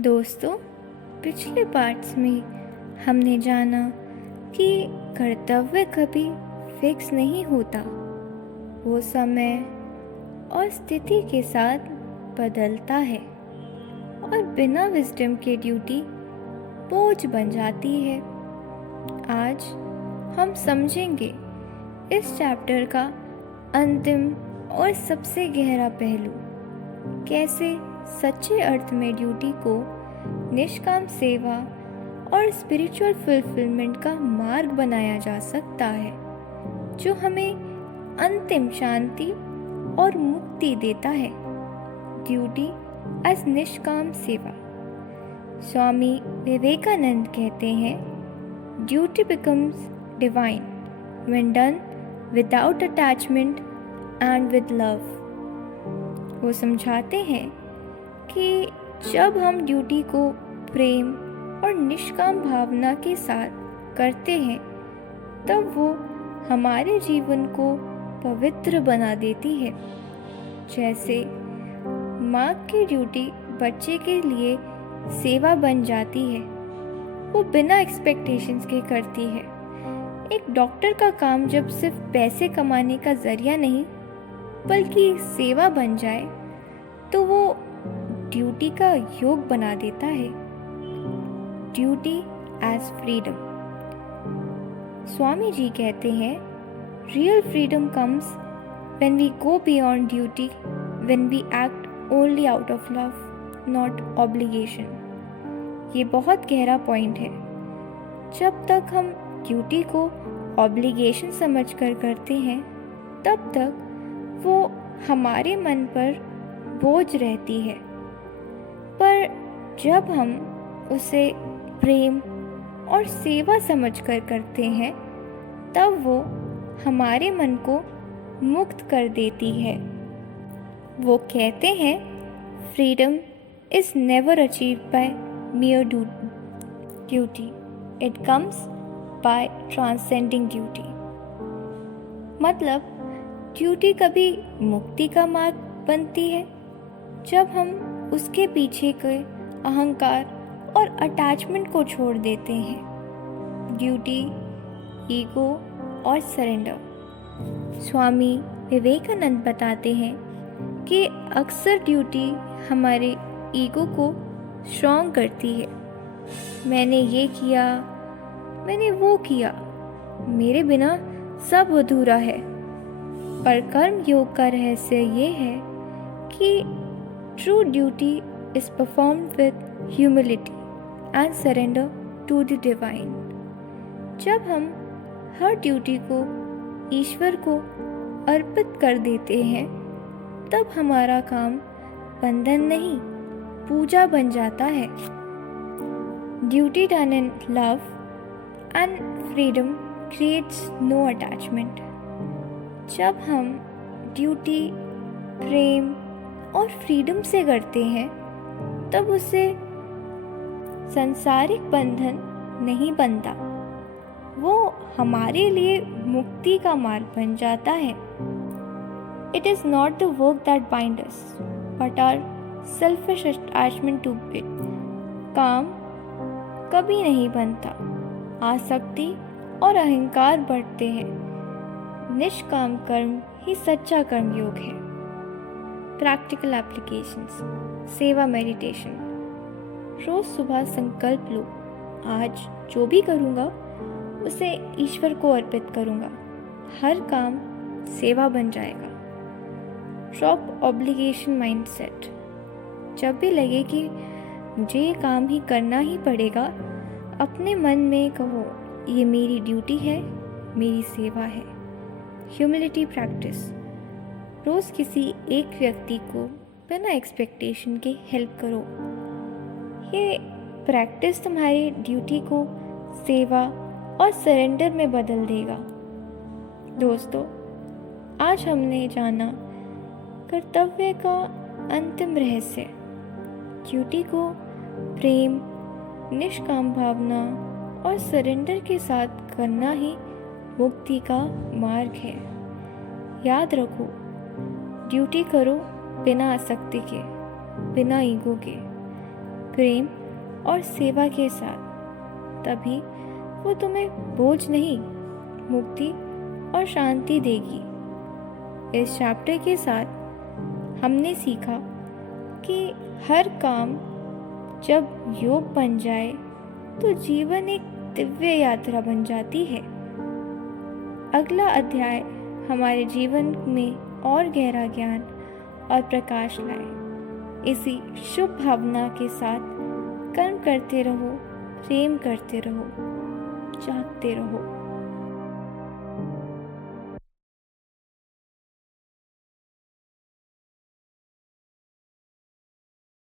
दोस्तों, पिछले पार्ट्स में हमने जाना कि कर्तव्य कभी फिक्स नहीं होता। वो समय और स्थिति के साथ बदलता है और बिना विजडम के ड्यूटी बोझ बन जाती है। आज हम समझेंगे इस चैप्टर का अंतिम और सबसे गहरा पहलू, कैसे सच्चे अर्थ में ड्यूटी को निष्काम सेवा और स्पिरिचुअल फुलफिलमेंट का मार्ग बनाया जा सकता है, जो हमें अंतिम शांति और मुक्ति देता है। ड्यूटी एज निष्काम सेवा। स्वामी विवेकानंद कहते हैं, duty becomes divine when done without attachment and with love. वो समझाते हैं कि जब हम ड्यूटी को प्रेम और निष्काम भावना के साथ करते हैं, तब वो हमारे जीवन को पवित्र बना देती है। जैसे माँ की ड्यूटी बच्चे के लिए सेवा बन जाती है, वो बिना एक्सपेक्टेशंस के करती है। एक डॉक्टर का काम जब सिर्फ पैसे कमाने का जरिया नहीं बल्कि सेवा बन जाए, तो वो ड्यूटी का योग बना देता है। Duty as freedom. Swami ji कहते हैं, real freedom comes when we go beyond duty, when we act only out of love, not obligation. ये बहुत गहरा पॉइंट है। जब तक हम ड्यूटी को ऑब्लिगेशन समझकर करते हैं, तब तक वो हमारे मन पर बोझ रहती है। पर जब हम उसे प्रेम और सेवा समझकर करते हैं, तब वो हमारे मन को मुक्त कर देती है। वो कहते हैं, freedom is never achieved by mere duty, it comes by transcending duty. मतलब ड्यूटी कभी मुक्ति का मार्ग बनती है जब हम उसके पीछे के अहंकार और अटैचमेंट को छोड़ देते हैं। ड्यूटी, ईगो और सरेंडर। स्वामी विवेकानंद बताते हैं कि अक्सर ड्यूटी हमारे ईगो को स्ट्रॉन्ग करती है। मैंने ये किया, मैंने वो किया, मेरे बिना सब अधूरा है। पर कर्म योग का रहस्य ये है कि true duty is performed with humility and surrender to the divine. जब हम हर ड्यूटी को ईश्वर को अर्पित कर देते हैं, तब हमारा काम बंधन नहीं, पूजा बन जाता है। Duty done in love and freedom creates no attachment. जब हम ड्यूटी प्रेम और फ्रीडम से करते हैं, तब उसे सांसारिक बंधन नहीं बनता, वो हमारे लिए मुक्ति का मार्ग बन जाता है। It is not the work that bind us but our selfish attachment to it. काम कभी नहीं बनता, आसक्ति और अहंकार बढ़ते हैं। निष्काम कर्म ही सच्चा कर्मयोग है। Practical applications. सेवा मेडिटेशन। रोज सुबह संकल्प लो, आज जो भी करूँगा उसे ईश्वर को अर्पित करूँगा। हर काम सेवा बन जाएगा। Drop obligation mindset. जब भी लगे कि मुझे ये काम ही करना ही पड़ेगा, अपने मन में कहो, ये मेरी ड्यूटी है, मेरी सेवा है। Humility practice. रोज़ किसी एक व्यक्ति को बिना एक्सपेक्टेशन के हेल्प करो। ये प्रैक्टिस तुम्हारी ड्यूटी को सेवा और सरेंडर में बदल देगा। दोस्तों, आज हमने जाना कर्तव्य का अंतिम रहस्य। ड्यूटी को प्रेम, निष्काम भावना और सरेंडर के साथ करना ही मुक्ति का मार्ग है। याद रखो, ड्यूटी करो बिना आसक्ति के, बिना ईगो के। प्रेम और सेवा के साथ। तभी वो तुम्हें बोझ नहीं, मुक्ति और शांति देगी। इस चैप्टर के साथ हमने सीखा कि हर काम जब योग बन जाए तो जीवन एक दिव्य यात्रा बन जाती है। अगला अध्याय हमारे जीवन में और गहरा ज्ञान और प्रकाश लाए। इसी शुभ भावना के साथ कर्म करते रहो, प्रेम करते रहो, जागते रहो।